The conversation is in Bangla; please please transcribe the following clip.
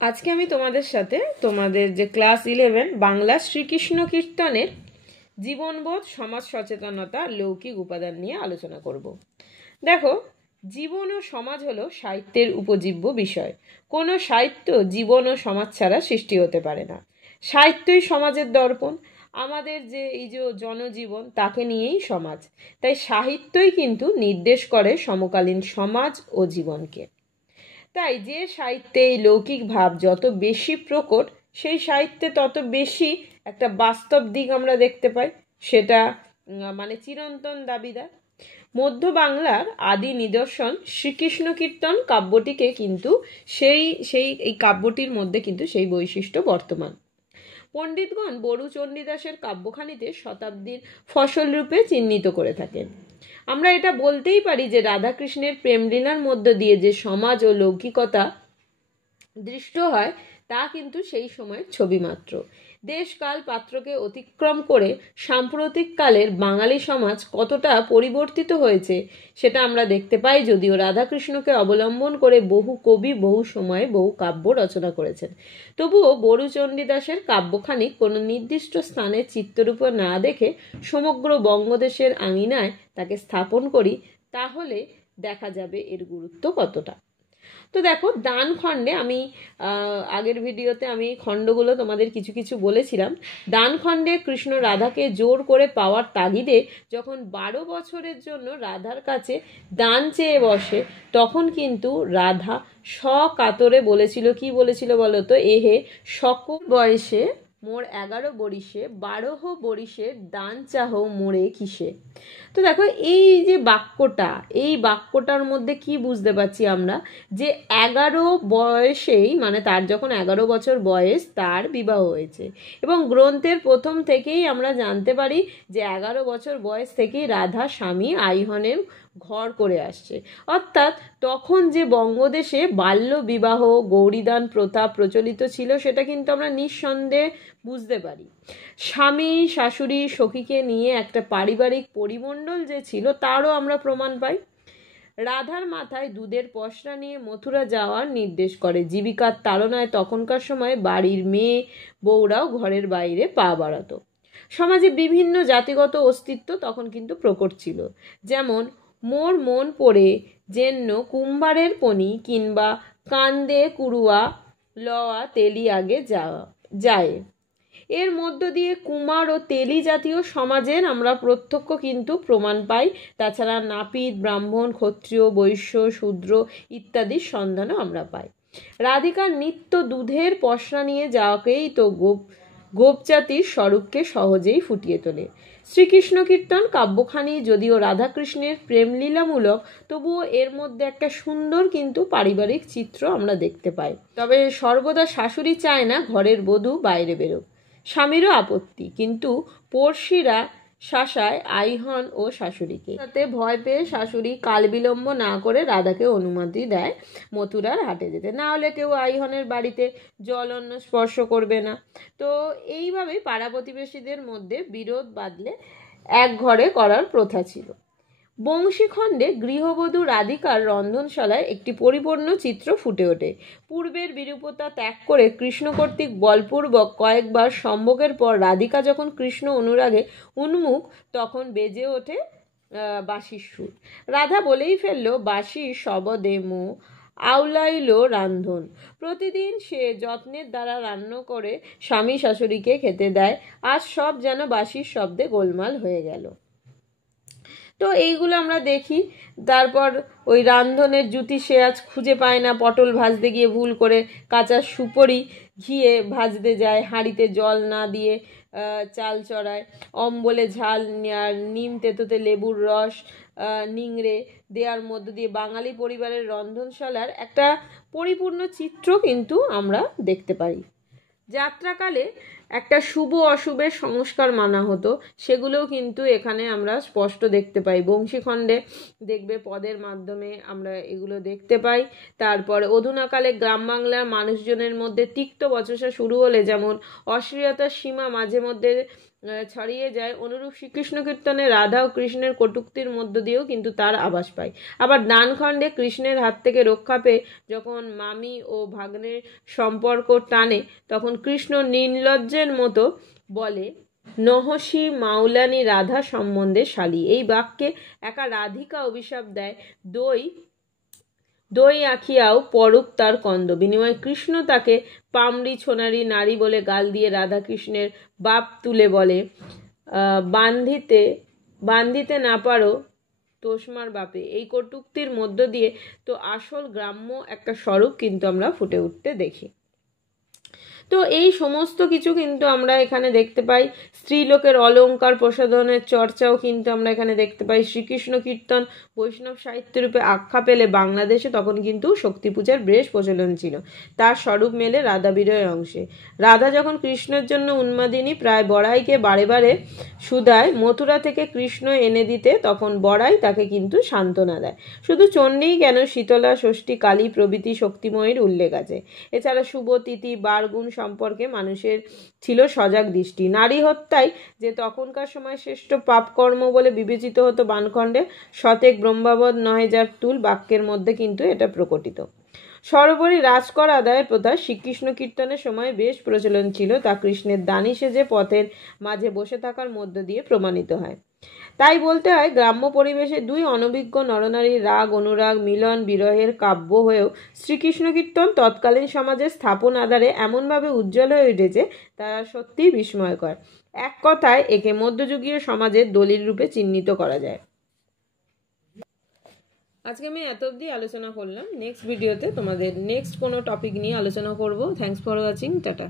আজকে আমি তোমাদের সাথে তোমাদের যে ক্লাস 11 বাংলা শ্রীকৃষ্ণ কীর্তনের জীবনবোধ, সমাজ সচেতনতা, লৌকিক উপাদান নিয়ে আলোচনা করব। দেখো, জীবন ও সমাজ হলো সাহিত্যের উপজীব্য বিষয়। কোনো সাহিত্য জীবন ও সমাজ ছাড়া সৃষ্টি হতে পারে না। সাহিত্যই সমাজের দর্পণ। আমাদের যে এই যে জনজীবন, তাকে নিয়েই সমাজ। তাই সাহিত্যই কিন্তু নির্দেশ করে সমকালীন সমাজ ও জীবনকে। তাই যে সাহিত্যে এই লৌকিক ভাব যত বেশি প্রকট, সেই সাহিত্যে তত বেশি একটা বাস্তব দিক আমরা দেখতে পাই। সেটা চিরন্তন দাবিদার। মধ্য বাংলার আদি নিদর্শন শ্রীকৃষ্ণ কীর্তন কাব্যটিকে কিন্তু সেই সেই এই কাব্যটির মধ্যে কিন্তু সেই বৈশিষ্ট্য বর্তমান। পণ্ডিতগণ বড়ু চণ্ডীদাসের কাব্যখানিতে শতাব্দীর ফসল রূপে চিহ্নিত করে থাকেন। আমরা এটা বলতেই পারি যে রাধাকৃষ্ণের প্রেমলীলার মধ্য দিয়ে যে সমাজ ও লৌকিকতা দৃষ্ট হয়, তা কিন্তু সেই সময়ের ছবি মাত্র। দেশকাল পাত্রকে অতিক্রম করে সাম্প্রতিক কালের বাঙালি সমাজ কতটা পরিবর্তিত হয়েছে সেটা আমরা দেখতে পাই। যদিও রাধাকৃষ্ণকে অবলম্বন করে বহু কবি বহু সময়ে বহু কাব্য রচনা করেছেন, তবুও বড়ু চণ্ডীদাসের কাব্যখানি কোনো নির্দিষ্ট স্থানের চিত্ররূপ না দেখে সমগ্র বঙ্গদেশের আঙিনায় তাকে স্থাপন করি, তাহলে দেখা যাবে এর গুরুত্ব কতটা। তো দেখো, দান খণ্ডে আমি আগের ভিডিওতে আমি খণ্ডগুলো তোমাদের কিছু কিছু বলেছিলাম। দান খণ্ডে কৃষ্ণ রাধাকে জোর করে পাওয়ার তাগিদে যখন 12 বছরের জন্য রাধার কাছে দান চেয়ে বসে, তখন কিন্তু রাধা সকাতরে বলেছিল, কি বলেছিল বলো তো? এহে সকল বয়সে মোর 11 বরিশে 12 বরিশের দান চাহ মোরে কিসে। তো দেখো, এই যে বাক্যটা, এই বাক্যটার মধ্যে কি বুঝতে পারছি আমরা? যে 11 বয়সেই, তার যখন 11 বছর বয়স, তার বিবাহ হয়েছে। এবং গ্রন্থের প্রথম থেকেই আমরা জানতে পারি যে 11 বছর বয়স থেকেই রাধা স্বামী আইহনের ঘর করে আসছে। অর্থাৎ তখন যে বঙ্গদেশে বাল্য বিবাহ, গৌরীদান প্রথা প্রচলিত ছিল, সেটা কিন্তু আমরা নিঃসন্দেহে বুঝতে পারি। স্বামী শাশুড়ি সখীকে নিয়ে একটা পারিবারিক পরিমণ্ডল যে ছিল, তারও আমরা প্রমাণ পাই। রাধার মাথায় দুধের পসরা নিয়ে মথুরা যাওয়ার নির্দেশ করে। জীবিকার তাড়নায় তখনকার সময় বাড়ির মেয়ে বউরাও ঘরের বাইরে পা বাড়াতো। সমাজে বিভিন্ন জাতিগত অস্তিত্ব তখন কিন্তু প্রকট ছিল। যেমন মোর মন পড়ে যেন কুম্ভারের পনি, কিংবা কান্দে কুড়ুয়া লওয়া তেলি আগে যায়। এর মধ্য দিয়ে কুমার ও তেলি জাতীয় সমাজের আমরা প্রত্যক্ষ কিন্তু প্রমাণ পাই। তাছাড়া নাপিত, ব্রাহ্মণ, ক্ষত্রিয়, বৈশ্য, শূদ্র ইত্যাদির সন্ধানও আমরা পাই। রাধিকার নিত্য দুধের পসরা নিয়ে যাওয়াকেই তো গোপজাতির স্বরূপকে সহজেই ফুটিয়ে তোলে। শ্রীকৃষ্ণ কীর্তন কাব্যখানি যদিও রাধাকৃষ্ণের প্রেমলীলামূলক, তবুও এর মধ্যে একটা সুন্দর কিন্তু পারিবারিক চিত্র আমরা দেখতে পাই। তবে সর্বদা শাশুড়ি চায় না ঘরের বধূ বাইরে বেরোক। স্বামীরও আপত্তি, কিন্তু পড়শিরা শাসায় আইহন ও শাশুড়িকে। তাতে ভয় পেয়ে শাশুড়ি কাল বিলম্ব না করে রাধাকে অনুমতি দেয় মথুরার হাটে যেতে, না হলে কেউ আইহনের বাড়িতে জল অন্ন স্পর্শ করবে না। তো এইভাবেই পাড়া প্রতিবেশীদের মধ্যে বিরোধ বাঁধলে এক ঘরে করার প্রথা ছিল। বংশীখণ্ডে গৃহবধূ রাধিকার রন্ধনশালায় একটি পরিপূর্ণ চিত্র ফুটে ওঠে। পূর্বের বিরূপতা ত্যাগ করে কৃষ্ণ কর্তৃক বলপূর্বক কয়েকবার সম্ভোগের পর রাধিকা যখন কৃষ্ণ অনুরাগে উন্মুখ, তখন বেজে ওঠে বাঁশির সুর। রাধা বলেই ফেলল, বাঁশি শবদে মো আওলাইল রান্ধন। প্রতিদিন সে যত্নের দ্বারা রান্না করে স্বামী শাশুড়িকে খেতে দেয়। আজ সব যেন বাঁশির শব্দে গোলমাল হয়ে গেল। তো এইগুলো আমরা দেখি। তারপর ওই রান্ধনের জুতি সে আজ খুঁজে পায় না। পটল ভাজতে গিয়ে ভুল করে কাঁচা সুপরি ঘিয়ে ভাজতে যায়, হাঁড়িতে জল না দিয়ে চাল চড়ায়, অম্বলে ঝাল আর নিম তেঁতোতে লেবুর রস নিংড়ে দেওয়ার মধ্য দিয়ে বাঙালি পরিবারের রন্ধনশালার একটা পরিপূর্ণ চিত্র কিন্তু আমরা দেখতে পারি। যাত্রাকালে একটা শুভ অশুভের সংস্কার মানা হতো, সেগুলোও কিন্তু এখানে আমরা স্পষ্ট দেখতে পাই। বংশীখণ্ডে দেখবে পদের মাধ্যমে আমরা এগুলো দেখতে পাই। তারপরে অধুনাকালে গ্রাম বাংলার মানুষজনের মধ্যে তিক্ত বচসা শুরু হলে যেমন অশ্লীলতার সীমা মাঝে মধ্যে ছড়িয়ে যায়, অনুরূপ শ্রীকৃষ্ণ কীর্তনে রাধা ও কৃষ্ণের কটূক্তির মধ্য দিয়েও কিন্তু তার আভাস পায়। আবার দানখণ্ডে কৃষ্ণের হাত থেকে রক্ষা পেয়ে যখন মামি ও ভাগ্নের সম্পর্ক টানে, তখন কৃষ্ণ নির্লজ্জের মতো বলে, নহসি মাওলানি রাধা সম্বন্ধে শালী। এই বাক্যে একা রাধিকা অভিশাপ দেয়, দই আখিয়াও পরুক তার কন্দ। বিনিময়ে কৃষ্ণ তাকে পামরি ছোনারি নারী বলে গাল দিয়ে রাধা কৃষ্ণের বাপ তুলে বলে, বান্ধিতে না পারো তোষমার বাপে। এই কটূক্তির মধ্য দিয়ে তো আসল গ্রাম্য একটা স্বরূপ কিন্তু আমরা ফুটে উঠতে দেখি। তো এই সমস্ত কিছু কিন্তু আমরা এখানে দেখতে পাই। স্ত্রীলোকের অলঙ্কার প্রসাধনের চর্চাও কিন্তু আমরা এখানে দেখতে পাই। শ্রীকৃষ্ণ কীর্তন বৈষ্ণব সাহিত্য রূপে আখ্যা পেলে বাংলাদেশে তখন কিন্তু শক্তি পূজার বেশ প্রচলন ছিল। তার স্বরূপ মেলে রাধা বিরহের অংশে। রাধা যখন কৃষ্ণের জন্য উন্মাদিনী প্রায় বড়াইকে বারে বারে সুধায় মথুরা থেকে কৃষ্ণ এনে দিতে, তখন বড়াই তাকে কিন্তু সান্ত্বনা দেয়। শুধু চণ্ডীই কেন, শীতলা, ষষ্ঠী, কালী প্রভৃতি শক্তিময়ীর উল্লেখ আছে। এছাড়া শুভ তিথি বারগুণ সম্পর্কে মানুষের ছিল সজাগ দৃষ্টি। নারী হত্যাই যে তখনকার সময় শ্রেষ্ঠ পাপকর্ম বলে বিবেচিত হতো বানখণ্ডে, শতেক ব্রহ্মাবধ নহে যার তুল বাক্যের মধ্যে কিন্তু এটা প্রকটিত। সর্বোপরি রাজকর আদায়ের প্রথা শ্রীকৃষ্ণ কীর্তনের সময় বেশ প্রচলন ছিল, তা কৃষ্ণের দানী সেজে পথের মাঝে বসে থাকার মধ্য দিয়ে প্রমাণিত হয়। তাই বলতে হয়, গ্রাম্য পরিবেশে দুই অনভিজ্ঞ নরনারীর রাগ অনুরাগ মিলন বিরহের কাব্য হয়েও শ্রীকৃষ্ণ কীর্তন তৎকালীন সমাজের স্থাপন আধারে এমনভাবে উজ্জ্বল হয়ে উঠেছে, তা সত্যিই বিস্ময়কর। এক কথায় একে মধ্যযুগীয় সমাজের দলিল রূপে চিহ্নিত করা যায়। আজকে আমি এত অবধি আলোচনা করলাম। নেক্সট ভিডিওতে তোমাদের নেক্সট কোনো টপিক নিয়ে আলোচনা করব। Thanks for watching. টাটা।